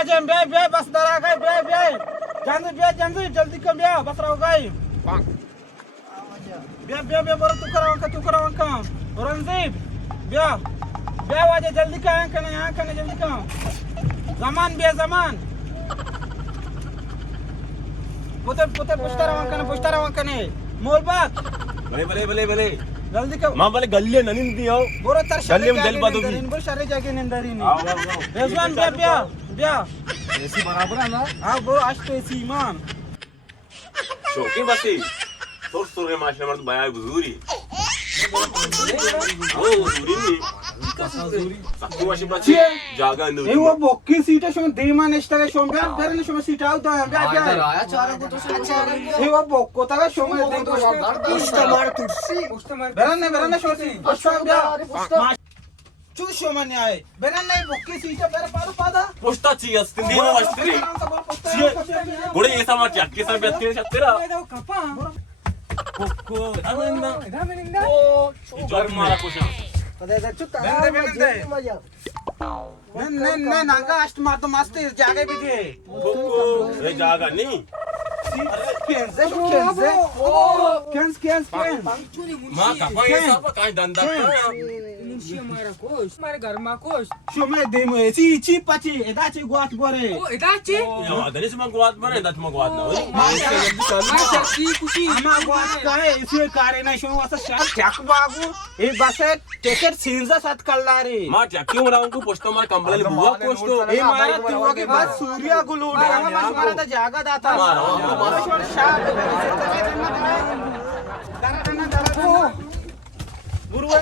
वाजे बे बस दरा गए बे जंदू जल्दी कम बे बस रहो गए बे बरो तू करा का रंजीब बे वाजे जल्दी का कने जल्दी का जमान पुते पुष्टारा कने मोल बात भले जल्दी का मां भले गल्ले ननी नहीं आओ बोरो तर गल्ले में जल बादो भी इन सारे जाके निंदरी आओ नहीं रेजवान बे ऐसी बराबर है ना हां बोरो आज तो ऐसी ईमान शौकी बसी तो रे माशना मर्द बाया बुजुरी ओ बुजुरी नहीं sakku washi bachi jaga andu ए वो बोक्की सीट है शोम देमा नेस्टा के शोम बेर ने शोम सीट आउट है बे आया चारा को तो ए वो बोक्को ता शोम दे तो उस्ता मार बेरन ने शोसी अच्छा बे चू शोम ने आए बेरन ने बोक्की सीट बेर पार पादा posta chi astindi ma wastri gode esa ma chakki sa betti chattera kokko adanna o jor mara kusha नहीं नागा अष्ट मार तो मस्त जागे भी दे kokko e jaga nahi केंस ma kapa esa pa kai danda मारे घर में कोश शोमे देमो ची पची एदाची गोत गोरे ओ इदाची yo adani ma gwat mane dat ma gwat na मैं शक्ति कुशी आमा गोत काहे इसे कारे ना शोम वासा शाल टॅक बागू ए बसे टिकट सीनजा साथ कल्ला रे ma chakki mara unko posto mar kambale buwa posto ए मारा तुवा के बाद सूर्या गुलूडे आमा मारा ता जागा दाता मारा शाल दरा गुरुवे